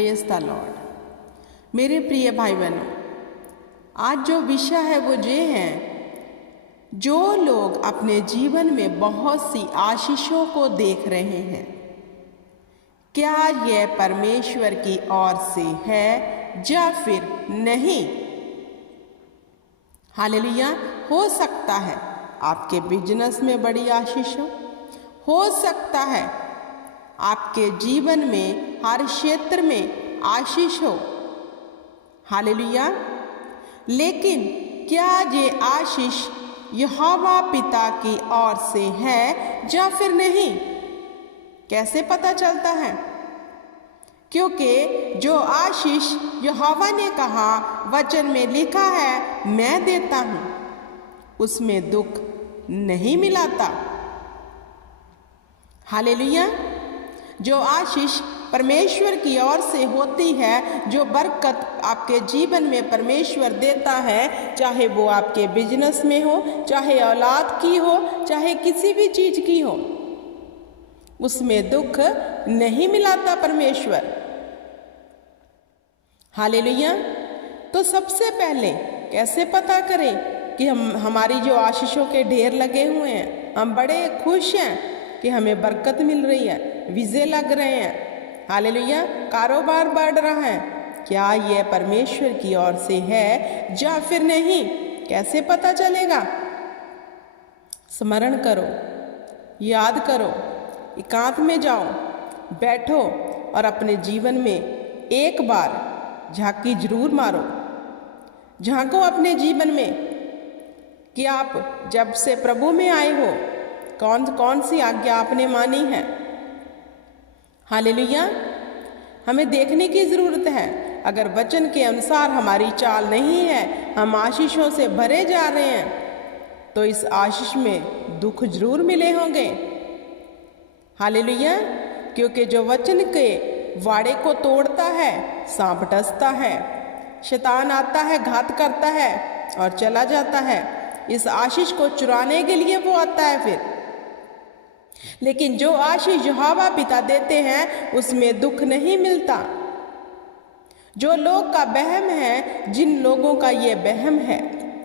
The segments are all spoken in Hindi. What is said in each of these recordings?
Praise the Lord. मेरे प्रिय भाई बहनों, आज जो विषय है वो ये है, जो लोग अपने जीवन में बहुत सी आशीषों को देख रहे हैं, क्या यह परमेश्वर की ओर से है या फिर नहीं। हालेलुया। हो सकता है आपके बिजनेस में बड़ी आशीष हो सकता है आपके जीवन में हर क्षेत्र में आशीष हो। हालेलुया। लेकिन क्या ये आशीष यहोवा पिता की ओर से है या फिर नहीं, कैसे पता चलता है? क्योंकि जो आशीष यहोवा ने कहा, वचन में लिखा है, मैं देता हूं, उसमें दुख नहीं मिलाता। हालेलुया। जो आशीष परमेश्वर की ओर से होती है, जो बरकत आपके जीवन में परमेश्वर देता है, चाहे वो आपके बिजनेस में हो, चाहे औलाद की हो, चाहे किसी भी चीज की हो, उसमें दुख नहीं मिलाता परमेश्वर। हालेलुया। तो सबसे पहले कैसे पता करें कि हमारी जो आशीषों के ढेर लगे हुए हैं, हम बड़े खुश हैं कि हमें बरकत मिल रही है, वीज़े लग रहे हैं, हालेलुया, कारोबार बढ़ रहा है, क्या यह परमेश्वर की ओर से है या फिर नहीं, कैसे पता चलेगा? स्मरण करो, याद करो, एकांत में जाओ, बैठो और अपने जीवन में एक बार झांकी जरूर मारो। झांको अपने जीवन में कि आप जब से प्रभु में आए हो, कौन कौन सी आज्ञा आपने मानी है। हालेलुया। हमें देखने की जरूरत है। अगर वचन के अनुसार हमारी चाल नहीं है, हम आशीषों से भरे जा रहे हैं, तो इस आशीष में दुख जरूर मिले होंगे। हालेलुया। क्योंकि जो वचन के वाड़े को तोड़ता है, सांप डसता है, शैतान आता है, घात करता है और चला जाता है। इस आशीष को चुराने के लिए वो आता है फिर। लेकिन जो आशीष यहोवा पिता देते हैं, उसमें दुख नहीं मिलता। जो लोग का वहम है, जिन लोगों का ये वहम है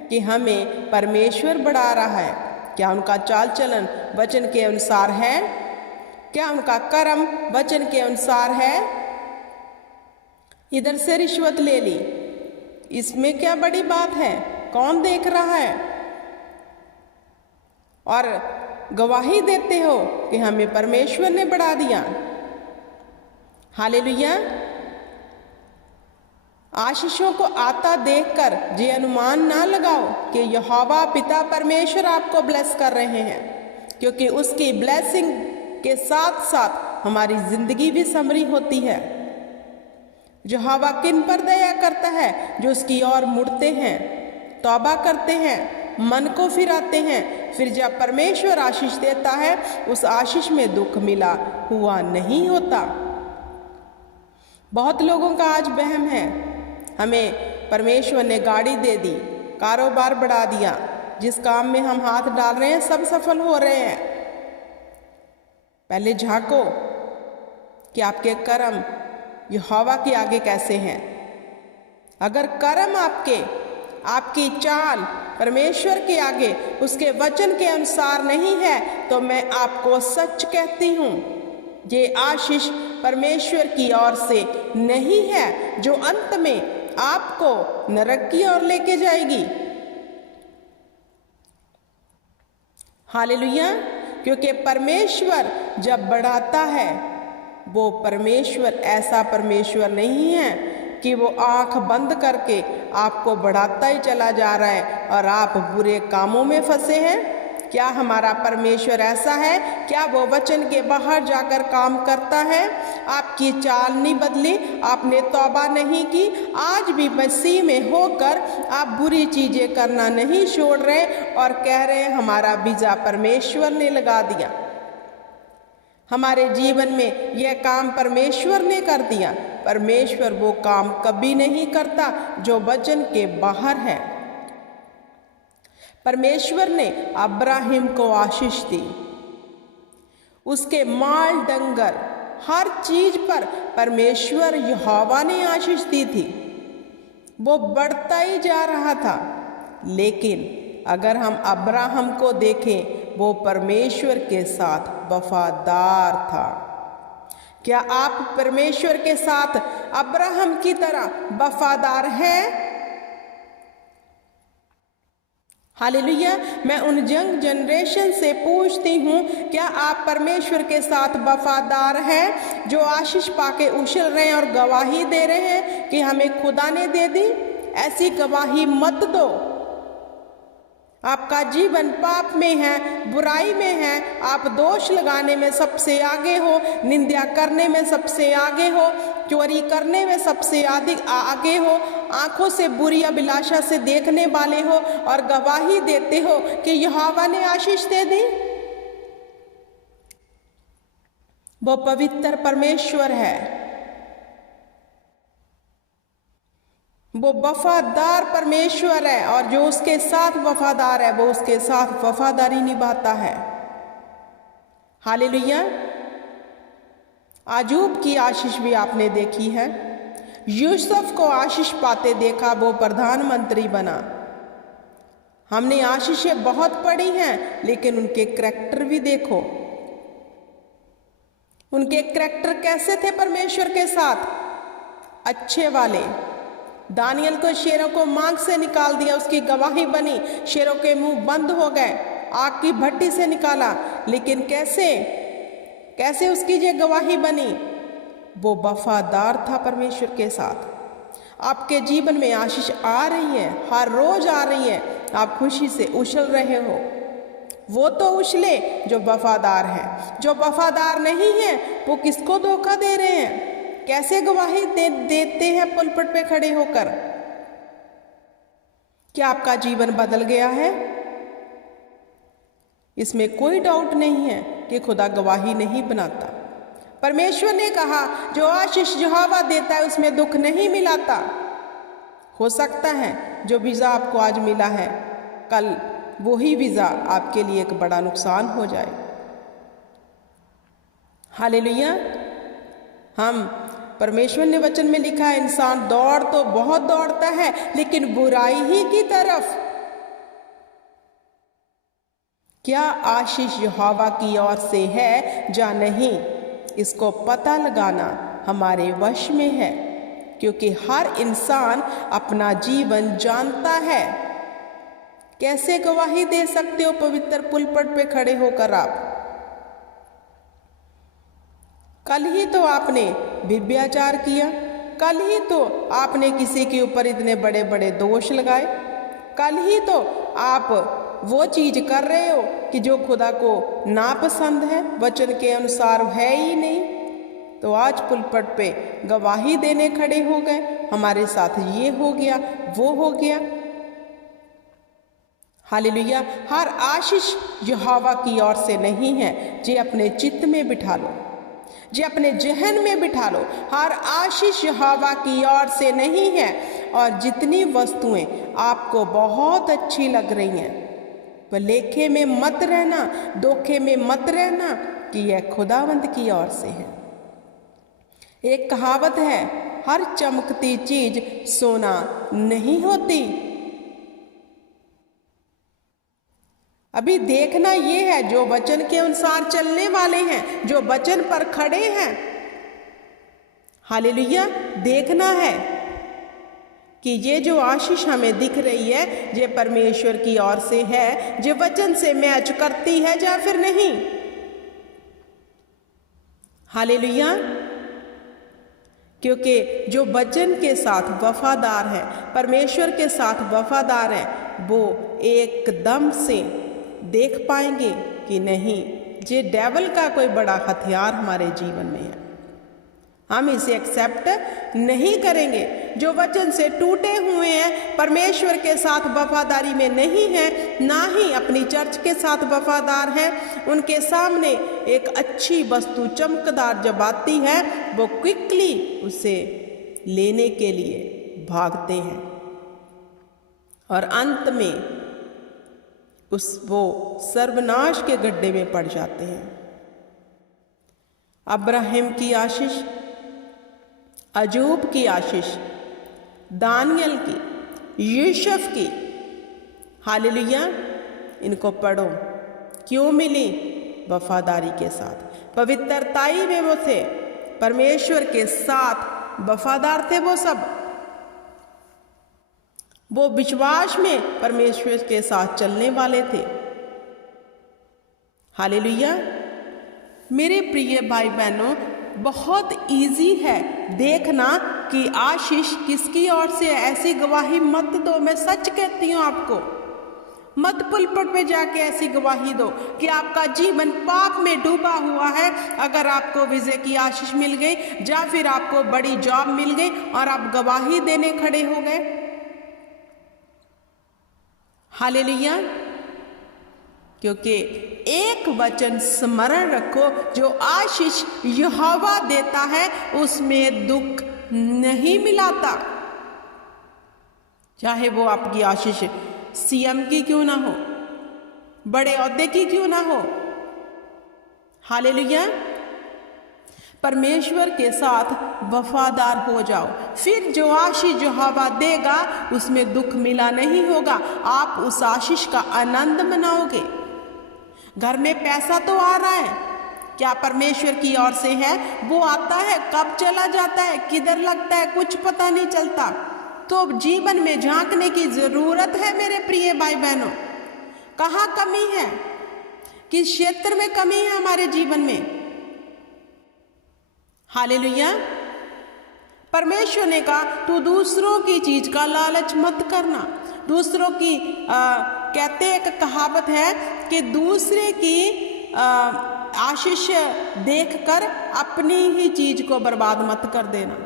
कि हमें परमेश्वर बढ़ा रहा है, क्या उनका चाल चलन वचन के अनुसार है? क्या उनका कर्म वचन के अनुसार है? इधर से रिश्वत ले ली, इसमें क्या बड़ी बात है? कौन देख रहा है? और गवाही देते हो कि हमें परमेश्वर ने बढ़ा दिया। हालेलुया। आशीषों को आता देखकर ये अनुमान ना लगाओ कि यहोवा पिता परमेश्वर आपको ब्लेस कर रहे हैं, क्योंकि उसकी ब्लेसिंग के साथ साथ हमारी जिंदगी भी समरी होती है। यहोवा किन पर दया करता है? जो उसकी ओर मुड़ते हैं, तौबा करते हैं, मन को फिराते हैं। फिर जब परमेश्वर आशीष देता है, उस आशीष में दुख मिला हुआ नहीं होता। बहुत लोगों का आज वहम है, हमें परमेश्वर ने गाड़ी दे दी, कारोबार बढ़ा दिया, जिस काम में हम हाथ डाल रहे हैं सब सफल हो रहे हैं। पहले झांको कि आपके कर्म यहोवा के आगे कैसे हैं। अगर कर्म आपकी चाल परमेश्वर के आगे उसके वचन के अनुसार नहीं है, तो मैं आपको सच कहती हूं, ये आशीष परमेश्वर की ओर से नहीं है, जो अंत में आपको नरक की ओर लेके जाएगी। हालेलुया। क्योंकि परमेश्वर जब बढ़ाता है, वो परमेश्वर ऐसा परमेश्वर नहीं है कि वो आंख बंद करके आपको बढ़ाता ही चला जा रहा है और आप बुरे कामों में फंसे हैं। क्या हमारा परमेश्वर ऐसा है? क्या वो वचन के बाहर जाकर काम करता है? आपकी चाल नहीं बदली, आपने तौबा नहीं की, आज भी मसीह में होकर आप बुरी चीजें करना नहीं छोड़ रहे और कह रहे हैं हमारा वीजा परमेश्वर ने लगा दिया, हमारे जीवन में यह काम परमेश्वर ने कर दिया। परमेश्वर वो काम कभी नहीं करता जो वचन के बाहर है। परमेश्वर ने अब्राहिम को आशीष दी, उसके माल डंगर हर चीज पर परमेश्वर यहोवा ने आशीष दी थी। वो बढ़ता ही जा रहा था। लेकिन अगर हम अब्राहम को देखें, वो परमेश्वर के साथ वफादार था। क्या आप परमेश्वर के साथ अब्राहम की तरह वफादार हैं? हालेलुया। मैं उन यंग जनरेशन से पूछती हूँ, क्या आप परमेश्वर के साथ वफादार हैं, जो आशीष पाके उछल रहे हैं और गवाही दे रहे हैं कि हमें खुदा ने दे दी? ऐसी गवाही मत दो। आपका जीवन पाप में है, बुराई में है, आप दोष लगाने में सबसे आगे हो, निंदा करने में सबसे आगे हो, चोरी करने में सबसे अधिक आगे हो, आंखों से बुरी अभिलाषा से देखने वाले हो और गवाही देते हो कि यहोवा ने आशीष दे दी। वो पवित्र परमेश्वर है, वो वफादार परमेश्वर है, और जो उसके साथ वफादार है वो उसके साथ वफादारी निभाता है। हालेलुया। आयूब की आशीष भी आपने देखी है। यूसुफ को आशीष पाते देखा, वो प्रधानमंत्री बना। हमने आशीषें बहुत पढ़ी हैं, लेकिन उनके करैक्टर भी देखो। उनके करैक्टर कैसे थे परमेश्वर के साथ? अच्छे वाले। दानियल को शेरों को मांग से निकाल दिया, उसकी गवाही बनी, शेरों के मुंह बंद हो गए, आग की भट्टी से निकाला। लेकिन कैसे उसकी ये गवाही बनी? वो वफादार था परमेश्वर के साथ। आपके जीवन में आशीष आ रही है, हर रोज आ रही है, आप खुशी से उछल रहे हो। वो तो उछले जो वफादार है। जो वफादार नहीं है वो किसको धोखा दे रहे हैं? कैसे गवाही देते हैं पुलपट पे खड़े होकर? क्या आपका जीवन बदल गया है? इसमें कोई डाउट नहीं है कि खुदा गवाही नहीं बनाता। परमेश्वर ने कहा, जो आशीष यहोवा देता है उसमें दुख नहीं मिलाता। हो सकता है जो वीजा आपको आज मिला है, कल वही वीजा आपके लिए एक बड़ा नुकसान हो जाए। हालेलुया। हम परमेश्वर ने वचन में लिखा है, इंसान दौड़ तो बहुत दौड़ता है, लेकिन बुराई ही की तरफ। क्या आशीष यहोवा की ओर से है या नहीं, इसको पता लगाना हमारे वश में है, क्योंकि हर इंसान अपना जीवन जानता है। कैसे गवाही दे सकते हो पवित्र पुलपट पे खड़े होकर आप? कल ही तो आपने व्यभिचार किया, कल ही तो आपने किसी के ऊपर इतने बड़े बड़े दोष लगाए, कल ही तो आप वो चीज कर रहे हो कि जो खुदा को नापसंद है, वचन के अनुसार है ही नहीं। तो आज पुलपट पे गवाही देने खड़े हो गए, हमारे साथ ये हो गया, वो हो गया। हालेलुया। हर आशीष यहोवा की ओर से नहीं है, जे अपने चित्त में बिठा लो, जे अपने जहन में बिठा लो। हर आशीष यहोवा की ओर से नहीं है। और जितनी वस्तुएं आपको बहुत अच्छी लग रही हैं, वह लेखे में मत रहना, धोखे में मत रहना कि यह खुदावंद की ओर से है। एक कहावत है, हर चमकती चीज सोना नहीं होती। अभी देखना ये है, जो वचन के अनुसार चलने वाले हैं, जो वचन पर खड़े हैं, हालेलुया, देखना है कि ये जो आशीष हमें दिख रही है, ये परमेश्वर की ओर से है, ये वचन से मैच करती है या फिर नहीं। हालेलुया। क्योंकि जो वचन के साथ वफादार है, परमेश्वर के साथ वफादार है, वो एकदम से देख पाएंगे कि नहीं, ये डेविल का कोई बड़ा हथियार हमारे जीवन में है, हम इसे एक्सेप्ट नहीं करेंगे। जो वचन से टूटे हुए हैं, परमेश्वर के साथ वफादारी में नहीं है, ना ही अपनी चर्च के साथ वफादार हैं, उनके सामने एक अच्छी वस्तु चमकदार जब आती है, वो क्विकली उसे लेने के लिए भागते हैं और अंत में वो सर्वनाश के गड्ढे में पड़ जाते हैं। अब्राहम की आशीष, अजूब की आशीष, दानियल की, यूसुफ की। हालेलुया। इनको पढ़ो। क्यों मिली? वफादारी के साथ, पवित्रताई में वो थे, परमेश्वर के साथ वफादार थे वो सब। वो विश्वास में परमेश्वर के साथ चलने वाले थे। हालेलुया। मेरे प्रिय भाई बहनों, बहुत इजी है देखना कि आशीष किसकी ओर से। ऐसी गवाही मत दो, मैं सच कहती हूँ आपको। मत पुलपट पे जाके ऐसी गवाही दो कि आपका जीवन पाप में डूबा हुआ है। अगर आपको विजय की आशीष मिल गई या फिर आपको बड़ी जॉब मिल गई और आप गवाही देने खड़े हो गए। हालेलुया। क्योंकि एक वचन स्मरण रखो, जो आशीष यहोवा देता है उसमें दुख नहीं मिलाता। चाहे वो आपकी आशीष सीएम की क्यों ना हो, बड़े ओहदे की क्यों ना हो। हालेलुया। परमेश्वर के साथ वफादार हो जाओ, फिर जो आशीष यहोवा देगा उसमें दुख मिला नहीं होगा। आप उस आशीष का आनंद मनाओगे। घर में पैसा तो आ रहा है, क्या परमेश्वर की ओर से है? वो आता है, कब चला जाता है, किधर लगता है, कुछ पता नहीं चलता। तो जीवन में झांकने की जरूरत है मेरे प्रिय भाई बहनों। कहाँ कमी है, किस क्षेत्र में कमी है हमारे जीवन में। हालेलुया। परमेश्वर ने कहा तू दूसरों की चीज का लालच मत करना। दूसरों की कहते एक कहावत है कि दूसरे की आशीष देखकर अपनी ही चीज को बर्बाद मत कर देना।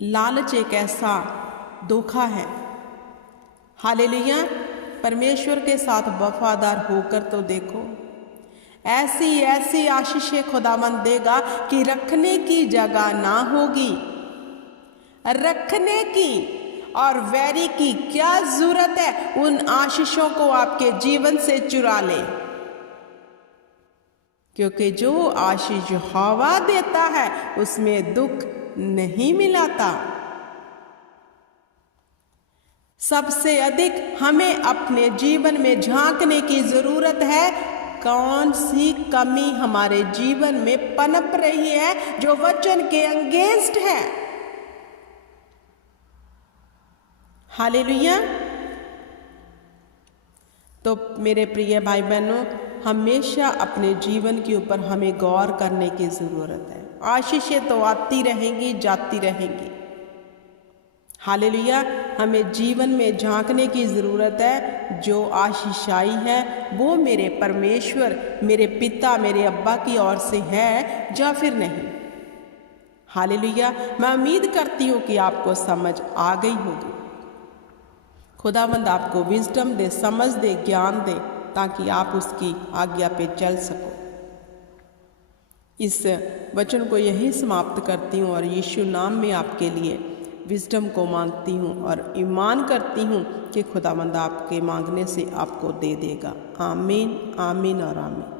लालच एक ऐसा धोखा है। हालेलुया। परमेश्वर के साथ वफादार होकर तो देखो, ऐसी ऐसी आशीषें खुदावंद देगा कि रखने की जगह ना होगी। रखने की और वैरी की क्या जरूरत है? उन आशीषों को आपके जीवन से चुरा ले, क्योंकि जो आशीष यहोवा देता है उसमें दुख नहीं मिलाता। सबसे अधिक हमें अपने जीवन में झांकने की जरूरत है। कौन सी कमी हमारे जीवन में पनप रही है जो वचन के अगेंस्ट है। हालेलुया। तो मेरे प्रिय भाई बहनों, हमेशा अपने जीवन के ऊपर हमें गौर करने की जरूरत है। आशीषें तो आती रहेंगी, जाती रहेंगी। हालेलुया। हमें जीवन में झांकने की ज़रूरत है। जो आशीष आई है वो मेरे परमेश्वर, मेरे पिता, मेरे अब्बा की ओर से है या फिर नहीं। हालेलुया। मैं उम्मीद करती हूँ कि आपको समझ आ गई होगी। खुदावंद आपको विजडम दे, समझ दे, ज्ञान दे, ताकि आप उसकी आज्ञा पे चल सको। इस वचन को यही समाप्त करती हूँ और यीशु नाम में आपके लिए विजडम को मांगती हूँ और ईमान करती हूँ कि खुदावंद आपके मांगने से आपको दे देगा। आमीन, आमीन और आमीन।